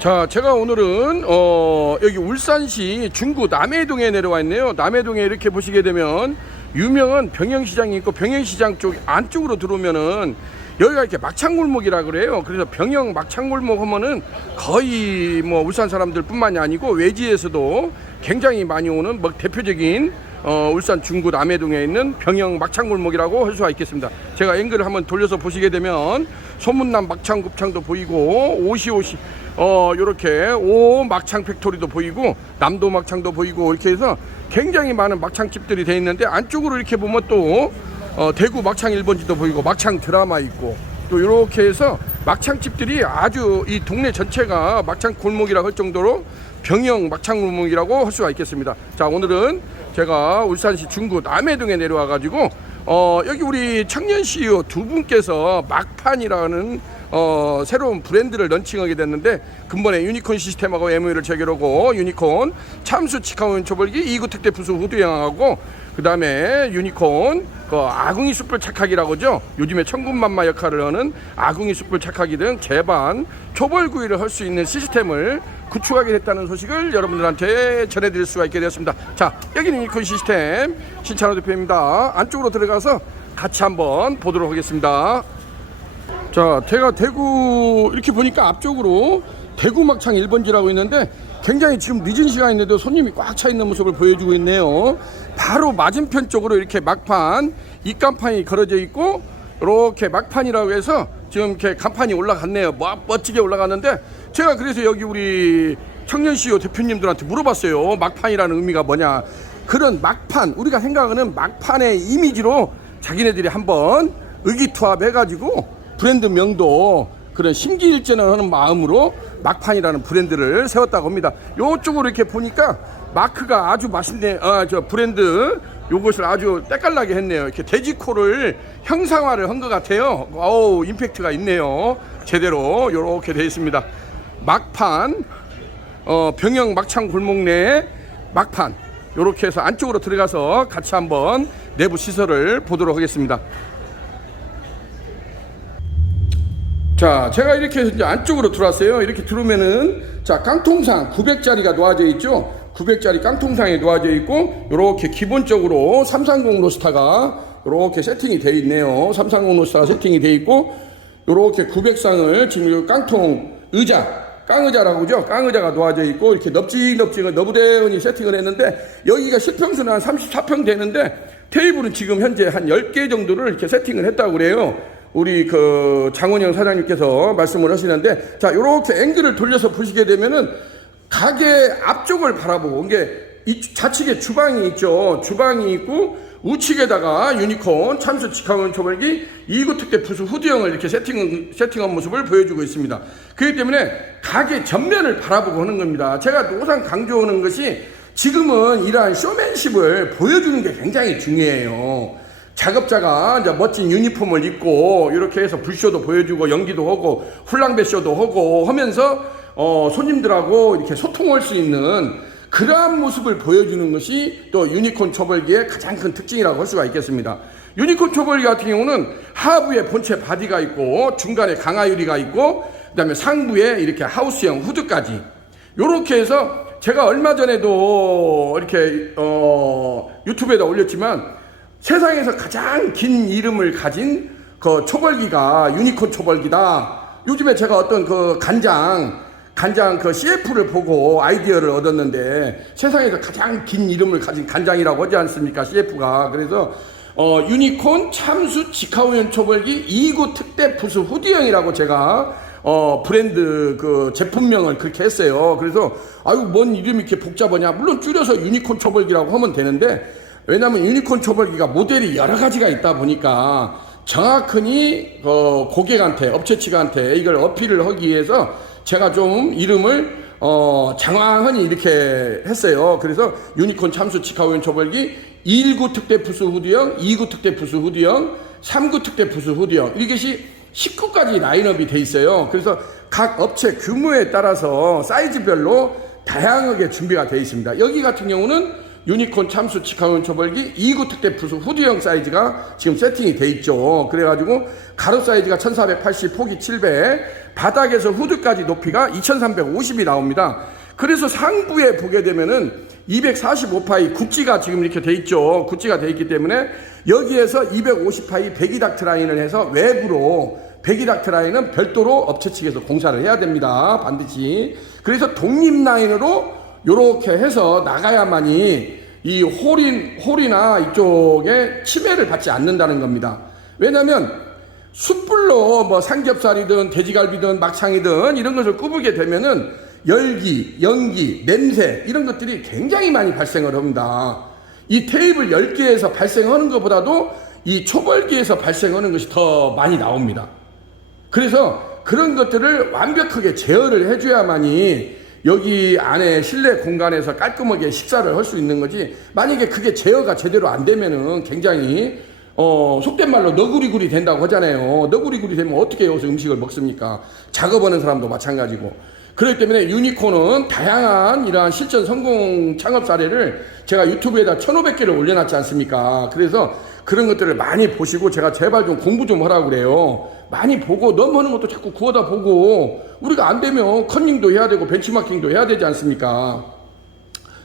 자, 제가 오늘은 여기 울산시 중구 남해동에 내려와 있네요. 남해동에 이렇게 보시게 되면 유명한 병영시장이 있고, 병영시장 쪽 안쪽으로 들어오면은 여기가 이렇게 막창골목이라 그래요. 그래서 병영 막창골목 하면은 거의 뭐 울산 사람들 뿐만이 아니고 외지에서도 굉장히 많이 오는 뭐 대표적인 울산 중구 남해동에 있는 병영 막창골목이라고 할 수가 있겠습니다. 제가 앵글을 한번 돌려서 보시게 되면 소문난 막창 곱창도 보이고, 오시오시 요렇게 오 막창 팩토리도 보이고, 남도 막창도 보이고, 이렇게 해서 굉장히 많은 막창집들이 되어 있는데, 안쪽으로 이렇게 보면 또 대구 막창 1번지도 보이고, 막창 드라마 있고, 또 이렇게 해서 막창집들이 아주 이 동네 전체가 막창 골목이라고 할 정도로 병영 막창 골목이라고 할 수가 있겠습니다. 자, 오늘은 제가 울산시 중구 남해동에 내려와 가지고 여기 우리 청년 CEO 두 분께서 막판이라는 새로운 브랜드를 런칭하게 됐는데, 근본에 유니콘 시스템하고 MOU를 체결하고, 유니콘 참수 치카운 초벌기 2구 특대 부수 후두양하고, 그 다음에 유니콘 아궁이 숯불 착하기라고 하죠. 요즘에 천군만마 역할을 하는 아궁이 숯불 착하기 등 제반 초벌구이를 할 수 있는 시스템을 구축하게 됐다는 소식을 여러분들한테 전해드릴 수가 있게 되었습니다. 자, 여기는 유니콘 시스템 신찬호 대표입니다. 안쪽으로 들어가서 같이 한번 보도록 하겠습니다. 자, 제가 대구 이렇게 보니까 앞쪽으로 대구 막창 1번지라고 있는데, 굉장히 지금 늦은 시간인데도 손님이 꽉 차 있는 모습을 보여주고 있네요. 바로 맞은편 쪽으로 이렇게 막판, 입간판이 걸어져 있고, 이렇게 막판이라고 해서 지금 이렇게 간판이 올라갔네요. 멋지게 올라갔는데, 제가 그래서 여기 우리 청년 CEO 대표님들한테 물어봤어요. 막판이라는 의미가 뭐냐. 그런 막판, 우리가 생각하는 막판의 이미지로 자기네들이 한번 의기투합해가지고 브랜드 명도 그런 심기일전을 하는 마음으로 막판이라는 브랜드를 세웠다고 합니다. 요쪽으로 이렇게 보니까 마크가 아주 맛있네. 저 브랜드 요것을 아주 때깔나게 했네요. 이렇게 돼지코를 형상화를 한 것 같아요. 어우, 임팩트가 있네요. 제대로 요렇게 되어 있습니다. 막판, 병영 막창 골목 내 막판, 요렇게 해서 안쪽으로 들어가서 같이 한번 내부 시설을 보도록 하겠습니다. 자, 제가 이렇게 해서 이제 안쪽으로 들어왔어요. 이렇게 들어오면은, 자, 깡통상 900짜리가 놓아져 있죠. 900짜리 깡통상에 놓아져 있고, 요렇게 기본적으로 330 로스타가 요렇게 세팅이 되어 있네요. 330 로스타가 세팅이 되어 있고, 요렇게 900상을 지금 깡통 의자, 깡의자라고 하죠. 깡의자가 놓아져 있고, 이렇게 넙직넙직을 너부대원이 세팅을 했는데, 여기가 실평수는 한 34평 되는데, 테이블은 지금 현재 한 10개 정도를 이렇게 세팅을 했다고 그래요. 우리 장원영 사장님께서 말씀을 하시는데, 자, 요렇게 앵글을 돌려서 보시게 되면은 가게 앞쪽을 바라보고, 이게 이 좌측에 주방이 있죠. 주방이 있고, 우측에다가 유니콘 참수 직화원 초벌기 2구 특대 부수 후드형을 이렇게 세팅한 모습을 보여주고 있습니다. 그렇기 때문에 가게 전면을 바라보고 하는 겁니다. 제가 항상 강조하는 것이, 지금은 이러한 쇼맨십을 보여주는 게 굉장히 중요해요. 작업자가 이제 멋진 유니폼을 입고 이렇게 해서 불쇼도 보여주고, 연기도 하고, 훌랑배쇼도 하고 하면서 손님들하고 이렇게 소통할 수 있는 그러한 모습을 보여주는 것이 또 유니콘 초벌기의 가장 큰 특징이라고 할 수가 있겠습니다. 유니콘 초벌기 같은 경우는 하부에 본체 바디가 있고, 중간에 강화유리가 있고, 그 다음에 상부에 이렇게 하우스형 후드까지, 요렇게 해서 제가 얼마 전에도 이렇게 유튜브에다 올렸지만, 세상에서 가장 긴 이름을 가진 그 초벌기가 유니콘 초벌기다. 요즘에 제가 어떤 간장 그 CF를 보고 아이디어를 얻었는데, 세상에서 가장 긴 이름을 가진 간장이라고 하지 않습니까? CF가. 그래서 유니콘 참수 직화우연 초벌기 2구 특대 부수 후디형이라고 제가 브랜드 제품명을 그렇게 했어요. 그래서 아유, 뭔 이름이 이렇게 복잡하냐. 물론 줄여서 유니콘 초벌기라고 하면 되는데, 왜냐하면 유니콘 초벌기가 모델이 여러 가지가 있다 보니까 정확히 고객한테, 업체 측한테 이걸 어필을 하기 위해서 제가 좀 이름을 장황하니 이렇게 했어요. 그래서 유니콘 참수 직화우연 초벌기 1구 특대 부수 후드형, 2구 특대 부수 후드형, 3구 특대 부수 후드형, 이것이 19가지 라인업이 돼 있어요. 그래서 각 업체 규모에 따라서 사이즈별로 다양하게 준비가 되어 있습니다. 여기 같은 경우는 유니콘 참수 직화원 초벌기 2구 특대 부수 후드형 사이즈가 지금 세팅이 돼 있죠. 그래가지고 가로 사이즈가 1480, 폭이 700, 바닥에서 후드까지 높이가 2350이 나옵니다. 그래서 상부에 보게 되면은 245파이 구찌가 지금 이렇게 돼 있죠. 구찌가 돼 있기 때문에 여기에서 250파이 배기닥트 라인을 해서 외부로, 배기닥트 라인은 별도로 업체 측에서 공사를 해야 됩니다. 반드시. 그래서 독립 라인으로 요렇게 해서 나가야만이 이 홀이나 이쪽에 침해를 받지 않는다는 겁니다. 왜냐면 숯불로 뭐 삼겹살이든 돼지갈비든 막창이든 이런 것을 구우게 되면은 열기, 연기, 냄새 이런 것들이 굉장히 많이 발생을 합니다. 이 테이블 10개에서 발생하는 것보다도 이 초벌기에서 발생하는 것이 더 많이 나옵니다. 그래서 그런 것들을 완벽하게 제어를 해줘야만이 여기 안에 실내 공간에서 깔끔하게 식사를 할 수 있는 거지, 만약에 그게 제어가 제대로 안 되면은 굉장히 속된 말로 너구리구리 된다고 하잖아요. 너구리구리 되면 어떻게 여기서 음식을 먹습니까? 작업하는 사람도 마찬가지고. 그렇기 때문에 유니콘은 다양한 이러한 실전 성공 창업 사례를 제가 유튜브에다 1500개를 올려놨지 않습니까? 그래서 그런 것들을 많이 보시고 제가 제발 좀 공부 좀 하라고 그래요. 많이 보고 넘어오는 것도 자꾸 구워다 보고, 우리가 안 되면 컨닝도 해야 되고 벤치마킹도 해야 되지 않습니까?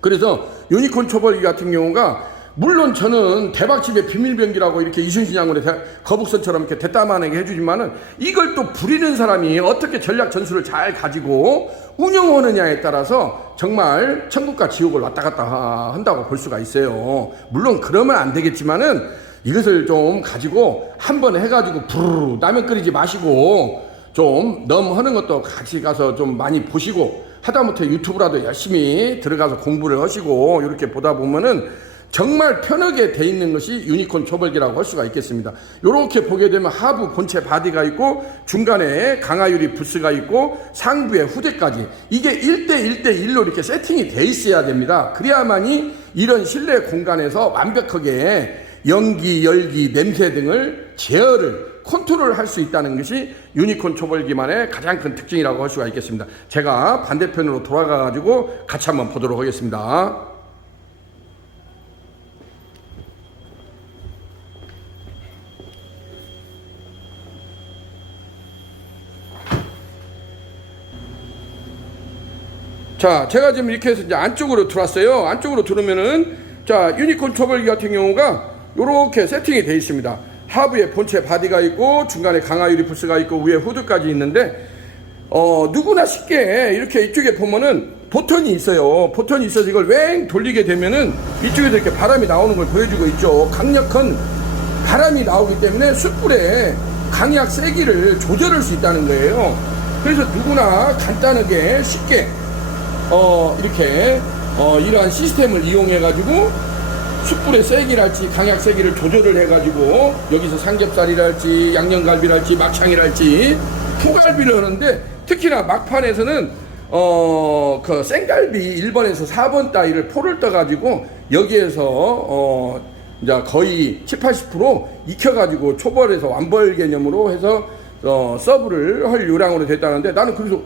그래서 유니콘 초벌기 같은 경우가, 물론 저는 대박집의 비밀병기라고 이렇게 이순신 장군의 거북선처럼 이렇게 대담하게 해주지만은, 이걸 또 부리는 사람이 어떻게 전략 전술을 잘 가지고 운영하느냐에 따라서 정말 천국과 지옥을 왔다 갔다 한다고 볼 수가 있어요. 물론 그러면 안 되겠지만은 이것을 좀 가지고 한번 해가지고 부르르 라면 끓이지 마시고 좀 넘하는 것도 같이 가서 좀 많이 보시고, 하다못해 유튜브라도 열심히 들어가서 공부를 하시고 이렇게 보다 보면은 정말 편하게 돼 있는 것이 유니콘 초벌기라고 할 수가 있겠습니다. 이렇게 보게 되면 하부 본체 바디가 있고 중간에 강화유리 부스가 있고 상부에 후대까지, 이게 1대1대1로 이렇게 세팅이 돼 있어야 됩니다. 그래야만이 이런 실내 공간에서 완벽하게 연기, 열기, 냄새 등을 제어를 컨트롤 할 수 있다는 것이 유니콘 초벌기만의 가장 큰 특징이라고 할 수가 있겠습니다. 제가 반대편으로 돌아가 가지고 같이 한번 보도록 하겠습니다. 자, 제가 지금 이렇게 해서 이제 안쪽으로 들어왔어요. 안쪽으로 들어오면은, 자, 유니콘 초벌기 같은 경우가 요렇게 세팅이 되어 있습니다. 하부에 본체 바디가 있고 중간에 강화유리 부스가 있고 위에 후드까지 있는데, 누구나 쉽게 이렇게 이쪽에 보면은 보턴이 있어요. 보턴이 있어서 이걸 웽 돌리게 되면은 이쪽에서 이렇게 바람이 나오는 걸 보여주고 있죠. 강력한 바람이 나오기 때문에 숯불에 강약 세기를 조절할 수 있다는 거예요. 그래서 누구나 간단하게 쉽게 이렇게 이러한 시스템을 이용해 가지고 숯불의 세기랄지 강약 세기를 조절을 해 가지고 여기서 삼겹살이랄지 양념갈비랄지 막창이랄지 포갈비를 하는데, 특히나 막판에서는 그 생갈비 1번에서 4번 따위를 포를 떠 가지고 여기에서 이제 거의 70-80% 익혀 가지고 초벌해서 완벌 개념으로 해서 서브를 할 요량으로 됐다는데, 나는 그래서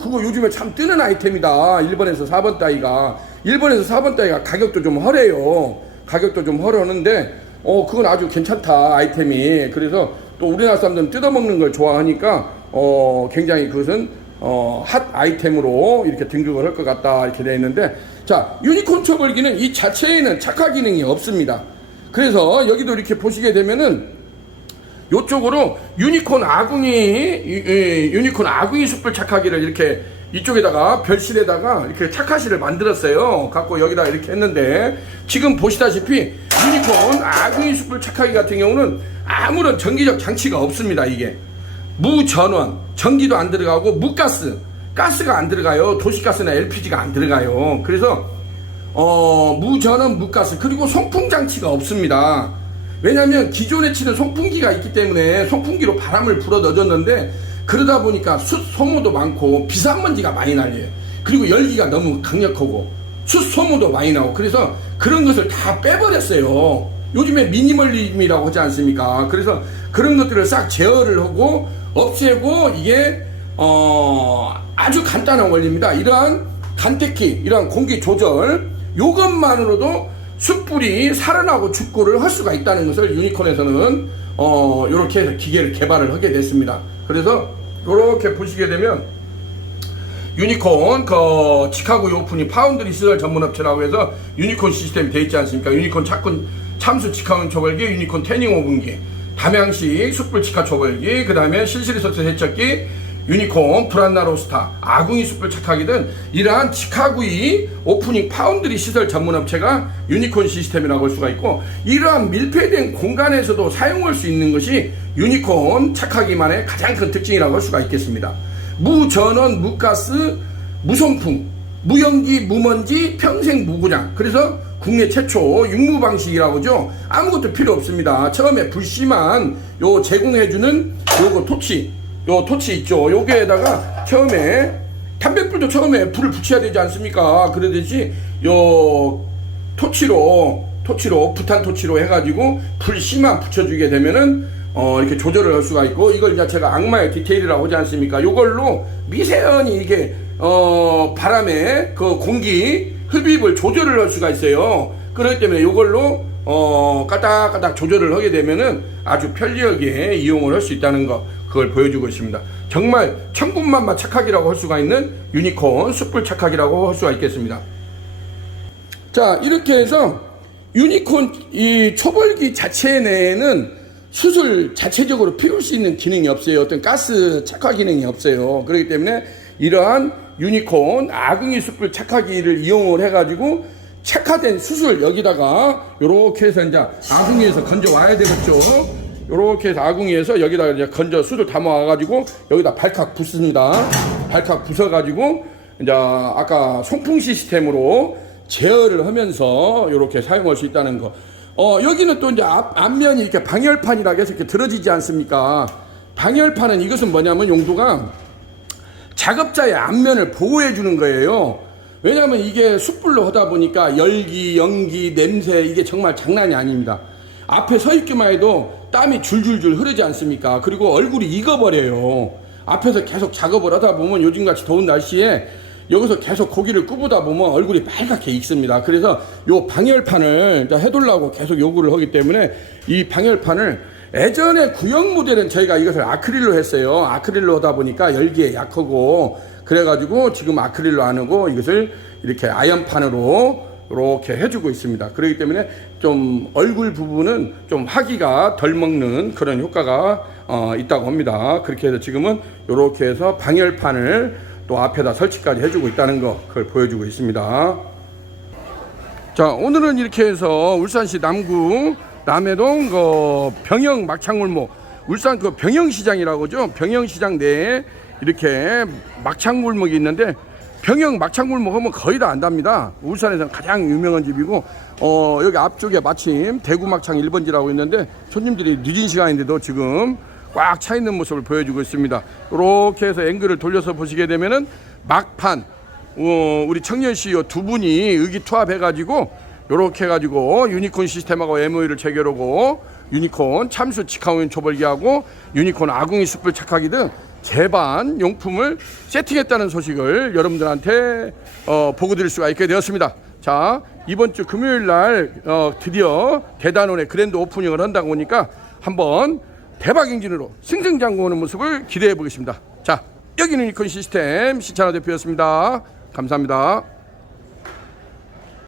그거 요즘에 참 뜨는 아이템이다. 1번에서 4번 따위가. 1번에서 4번 따위가 가격도 좀 허래요. 가격도 좀 허러는데, 그건 아주 괜찮다, 아이템이. 그래서 또 우리나라 사람들은 뜯어먹는 걸 좋아하니까, 굉장히 그것은, 핫 아이템으로 이렇게 등극을 할 것 같다. 이렇게 되어 있는데, 자, 유니콘 초벌기는 이 자체에는 착화 기능이 없습니다. 그래서 여기도 이렇게 보시게 되면은, 요쪽으로 유니콘 아궁이 숯불 착화기를 이렇게 이쪽에다가 별실에다가 이렇게 착화실을 만들었어요. 갖고 여기다 이렇게 했는데, 지금 보시다시피 유니콘 아궁이 숯불 착화기 같은 경우는 아무런 전기적 장치가 없습니다. 이게 무전원, 전기도 안 들어가고 무가스, 가스가 안 들어가요. 도시가스나 LPG가 안 들어가요. 그래서 무전원, 무가스, 그리고 송풍 장치가 없습니다. 왜냐하면 기존에 치는 송풍기가 있기 때문에 송풍기로 바람을 불어 넣어줬는데, 그러다 보니까 숯 소모도 많고 비산먼지가 많이 날려요. 그리고 열기가 너무 강력하고 숯 소모도 많이 나고, 그래서 그런 것을 다 빼버렸어요. 요즘에 미니멀리즘이라고 하지 않습니까? 그래서 그런 것들을 싹 제어를 하고 없애고, 이게 아주 간단한 원리입니다. 이러한 간택기, 이러한 공기 조절, 요것만으로도 숯불이 살아나고 죽고를 할 수가 있다는 것을 유니콘에서는 이렇게 해서 기계를 개발을 하게 됐습니다. 그래서 이렇게 보시게 되면 유니콘 치카고 오프닝 파운드리 시설 전문업체라고 해서 유니콘 시스템이 되어 있지 않습니까? 유니콘 참수 직화운 초벌기, 유니콘 태닝 오븐기, 담양식 숯불 직화 초벌기, 그 다음에 실시리소스 세척기, 유니콘 브란나 로스타, 아궁이 숯불 착하기 등 이러한 직화구이 오프닝 파운드리 시설 전문업체가 유니콘 시스템이라고 할 수가 있고, 이러한 밀폐된 공간에서도 사용할 수 있는 것이 유니콘 착하기만의 가장 큰 특징이라고 할 수가 있겠습니다. 무전원, 무가스, 무송풍, 무연기, 무먼지, 평생 무고장. 그래서 국내 최초 육무 방식이라고 하죠. 아무것도 필요 없습니다. 처음에 불씨만 요 제공해주는 요거 토치, 요 토치 있죠. 요게에다가 처음에 담뱃불도 처음에 불을 붙여야 되지 않습니까? 그러듯이 요 토치로 부탄 토치로 해가지고 불씨만 붙여주게 되면은 이렇게 조절을 할 수가 있고, 이걸 이제 제가 악마의 디테일이라고 하지 않습니까? 요걸로 미세하니 이게 바람의 그 공기 흡입을 조절을 할 수가 있어요. 그렇기 때문에 요걸로 까딱까딱 조절을 하게 되면은 아주 편리하게 이용을 할 수 있다는 거, 그걸 보여주고 있습니다. 정말 천군만마 착하기라고 할 수가 있는 유니콘 숯불 착하기라고 할 수가 있겠습니다. 자, 이렇게 해서 유니콘 이 초벌기 자체 내에는 숯을 자체적으로 피울 수 있는 기능이 없어요. 어떤 가스 착화 기능이 없어요. 그렇기 때문에 이러한 유니콘 아궁이 숯불 착화기를 이용을 해가지고 착화된 숯을 여기다가 요렇게 해서 이제 아궁이에서 건져 와야 되겠죠. 요렇게 해서 아궁이에서 여기다가 이제 건져 숯을 담아 와가지고 여기다 발칵 붓습니다. 발칵 부숴가지고 이제 아까 송풍 시스템으로 제어를 하면서 요렇게 사용할 수 있다는 거. 여기는 또 이제 앞면이 이렇게 방열판이라고 해서 이렇게 들어지지 않습니까? 방열판은 이것은 뭐냐면 용도가 작업자의 앞면을 보호해 주는 거예요. 왜냐하면 이게 숯불로 하다 보니까 열기, 연기, 냄새 이게 정말 장난이 아닙니다. 앞에 서 있기만 해도 땀이 줄줄줄 흐르지 않습니까? 그리고 얼굴이 익어버려요. 앞에서 계속 작업을 하다 보면 요즘같이 더운 날씨에 여기서 계속 고기를 구우다 보면 얼굴이 빨갛게 익습니다. 그래서 요 방열판을 해두려고 계속 요구를 하기 때문에 이 방열판을 예전에 구형 모델은 저희가 이것을 아크릴로 했어요. 아크릴로 하다 보니까 열기에 약하고 그래가지고 지금 아크릴로 안 하고 이것을 이렇게 아연판으로 이렇게 해주고 있습니다. 그렇기 때문에 좀 얼굴 부분은 좀 화기가 덜 먹는 그런 효과가 있다고 합니다. 그렇게 해서 지금은 이렇게 해서 방열판을 또 앞에다 설치까지 해주고 있다는 거, 그걸 보여주고 있습니다. 자, 오늘은 이렇게 해서 울산시 남구 남해동 병영 막창골목, 울산 병영시장이라고 하죠. 병영시장 내에 이렇게 막창골목이 있는데, 병영 막창골목 하면 거의 다 안답니다. 울산에서는 가장 유명한 집이고, 여기 앞쪽에 마침 대구 막창 1번지라고 있는데 손님들이 늦은 시간인데도 지금 꽉 차 있는 모습을 보여주고 있습니다. 이렇게 해서 앵글을 돌려서 보시게 되면은 막판, 우리 청년 CEO 두 분이 의기투합해가지고 이렇게 해가지고 유니콘 시스템하고 MOU를 체결하고 유니콘 참수 직화운 초벌기하고 유니콘 아궁이 숯불 착하기 등 제반 용품을 세팅했다는 소식을 여러분들한테 보고 드릴 수가 있게 되었습니다. 자, 이번 주 금요일 날 드디어 대단원의 그랜드 오프닝을 한다고 하니까 한번 대박 엔진으로 승승장구하는 모습을 기대해 보겠습니다. 자, 여기는 유니콘 시스템 시찬호 대표였습니다. 감사합니다.